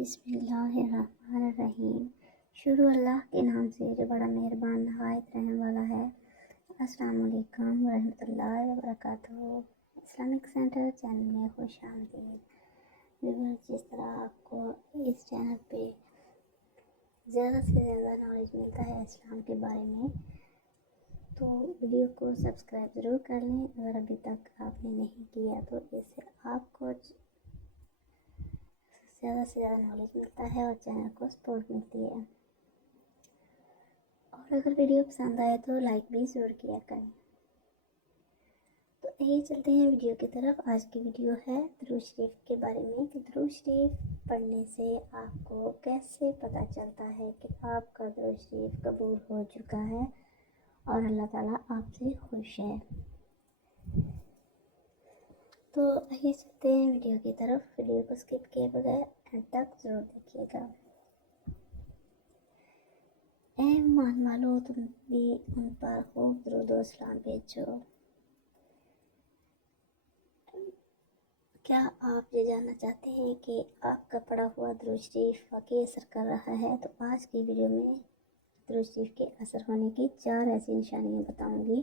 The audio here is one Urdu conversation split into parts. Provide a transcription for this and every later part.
بسم اللہ الرحمن الرحیم۔ شروع اللہ کے نام سے جو بڑا مہربان نہایت رحم والا ہے۔ السلام علیکم ورحمۃ اللہ وبرکاتہ۔ اسلامک سینٹر چینل میں خوش آمدید۔ جس طرح آپ کو اس چینل پہ زیادہ سے زیادہ نالج ملتا ہے اسلام کے بارے میں، تو ویڈیو کو سبسکرائب ضرور کر لیں۔ اگر ابھی تک آپ نے نہیں کیا تو اس سے آپ کو زیادہ سے زیادہ نالج ملتا ہے اور چینل کو سپورٹ ملتی ہے۔ اور اگر ویڈیو پسند آئے تو لائک بھی ضرور کیا کریں۔ تو یہی چلتے ہیں ویڈیو کی طرف۔ آج کی ویڈیو ہے درود شریف کے بارے میں کہ درود شریف پڑھنے سے آپ کو کیسے پتہ چلتا ہے کہ آپ کا درود شریف قبول ہو چکا ہے اور اللہ تعالیٰ آپ سے خوش ہے۔ تو آئیے چلتے ہیں ویڈیو کی طرف۔ ویڈیو کو اسکپ کیے بغیر اینڈ تک ضرور دیکھیے گا۔ اے ایمان والو، تم بھی ان پر خوب درود و سلام بھیجو۔ کیا آپ یہ جاننا چاہتے ہیں کہ آپ کا پڑھا ہوا درود شریف واقعی اثر کر رہا ہے؟ تو آج کی ویڈیو میں درود شریف کے اثر ہونے کی 4 ایسی نشانیاں بتاؤں گی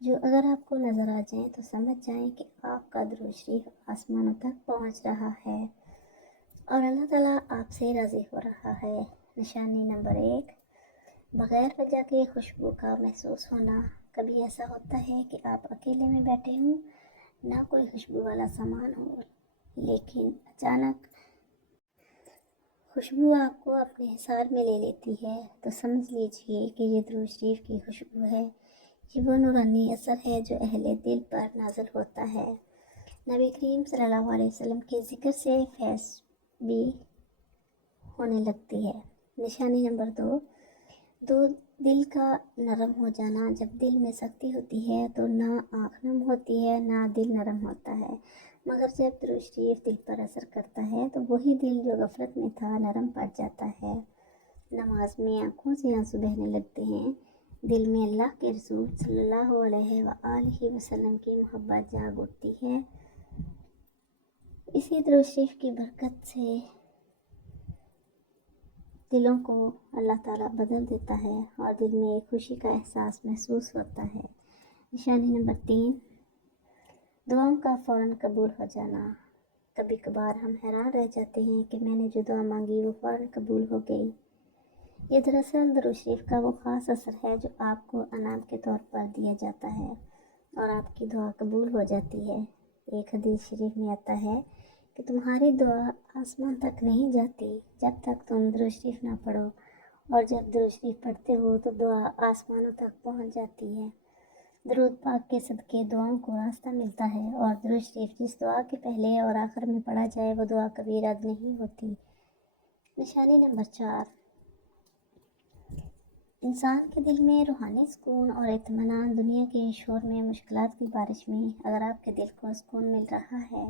جو اگر آپ کو نظر آ جائیں تو سمجھ جائیں کہ آپ کا درود شریف آسمانوں تک پہنچ رہا ہے اور اللہ تعالیٰ آپ سے راضی ہو رہا ہے۔ نشانی نمبر 1، بغیر وجہ کے خوشبو کا محسوس ہونا۔ کبھی ایسا ہوتا ہے کہ آپ اکیلے میں بیٹھے ہوں، نہ کوئی خوشبو والا سامان ہو، لیکن اچانک خوشبو آپ کو اپنے حصار میں لے لیتی ہے، تو سمجھ لیجئے کہ یہ درود شریف کی خوشبو ہے۔ یہ وہ نورانی اثر ہے جو اہل دل پر نازل ہوتا ہے۔ نبی کریم صلی اللہ علیہ وسلم کے ذکر سے فیض بھی ہونے لگتی ہے۔ نشانی نمبر 2، دل کا نرم ہو جانا۔ جب دل میں سختی ہوتی ہے تو نہ آنکھ نم ہوتی ہے نہ دل نرم ہوتا ہے، مگر جب درود شریف دل پر اثر کرتا ہے تو وہی دل جو غفلت میں تھا نرم پڑ جاتا ہے۔ نماز میں آنکھوں سے آنسو بہنے لگتے ہیں، دل میں اللہ کے رسول صلی اللہ علیہ وآلہ وسلم کی محبت جاگ اٹھتی ہے۔ اسی درود شریف کی برکت سے دلوں کو اللہ تعالیٰ بدل دیتا ہے اور دل میں ایک خوشی کا احساس محسوس ہوتا ہے۔ نشانی نمبر 3، دعاؤں کا فوراً قبول ہو جانا۔ کبھی کبھار ہم حیران رہ جاتے ہیں کہ میں نے جو دعا مانگی وہ فوراً قبول ہو گئی۔ یہ دراصل درود شریف کا وہ خاص اثر ہے جو آپ کو انعام کے طور پر دیا جاتا ہے اور آپ کی دعا قبول ہو جاتی ہے۔ ایک حدیث شریف میں آتا ہے کہ تمہاری دعا آسمان تک نہیں جاتی جب تک تم درود شریف نہ پڑھو، اور جب درود شریف پڑھتے ہو تو دعا آسمانوں تک پہنچ جاتی ہے۔ درود پاک کے صدقے دعاؤں کو راستہ ملتا ہے، اور درود شریف جس دعا کے پہلے اور آخر میں پڑھا جائے وہ دعا کبھی رد نہیں ہوتی۔ نشانی نمبر 4، انسان کے دل میں روحانی سکون اور اطمینان۔ دنیا کے شور میں، مشکلات کی بارش میں اگر آپ کے دل کو سکون مل رہا ہے،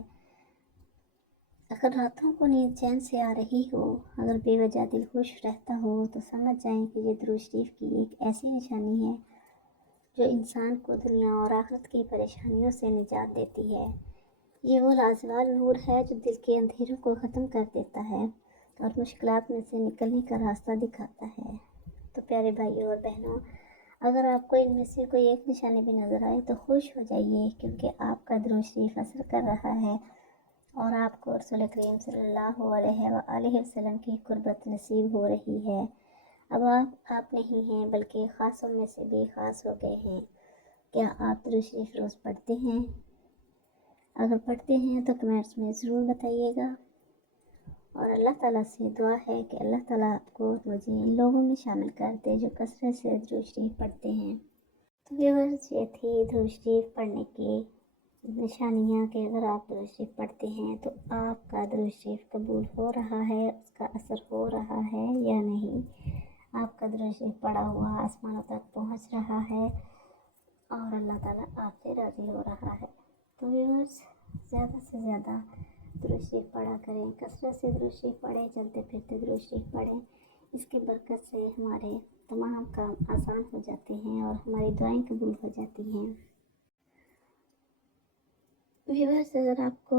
اگر راتوں کو نیند چین سے آ رہی ہو، اگر بے وجہ دل خوش رہتا ہو، تو سمجھ جائیں کہ یہ درود شریف کی ایک ایسی نشانی ہے جو انسان کو دنیا اور آخرت کی پریشانیوں سے نجات دیتی ہے۔ یہ وہ لازوال نور ہے جو دل کے اندھیروں کو ختم کر دیتا ہے اور مشکلات میں سے نکلنے کا راستہ دکھاتا ہے۔ تو پیارے بھائیوں اور بہنوں، اگر آپ کو ان میں سے کوئی ایک نشانی بھی نظر آئے تو خوش ہو جائیے، کیونکہ آپ کا درود شریف اثر کر رہا ہے اور آپ کو رسول کریم صلی اللہ علیہ وآلہ وسلم کی قربت نصیب ہو رہی ہے۔ اب آپ نہیں ہیں بلکہ خاصوں میں سے بھی خاص ہو گئے ہیں۔ کیا آپ درود شریف روز پڑھتے ہیں؟ اگر پڑھتے ہیں تو کمنٹس میں ضرور بتائیے گا، اور اللہ تعالیٰ سے دعا ہے کہ اللہ تعالیٰ آپ کو مجھے ان لوگوں میں شامل کر دے جو کثرت سے درود شریف پڑھتے ہیں۔ تو ویورز، یہ تھی درود شریف پڑھنے کی نشانیاں کہ اگر آپ درود شریف پڑھتے ہیں تو آپ کا درود شریف قبول ہو رہا ہے، اس کا اثر ہو رہا ہے یا نہیں۔ آپ کا درود شریف پڑھا ہوا آسمانوں تک پہنچ رہا ہے اور اللہ تعالیٰ آپ سے راضی ہو رہا ہے۔ تو ویورز، زیادہ سے زیادہ درود شریف پڑھا کریں، کثرت سے درود شریف پڑھیں، چلتے پھرتے درود شریف پڑھیں۔ اس کی برکت سے ہمارے تمام کام آسان ہو جاتے ہیں اور ہماری دعائیں قبول ہو جاتی ہیں۔ ویورز، اگر آپ کو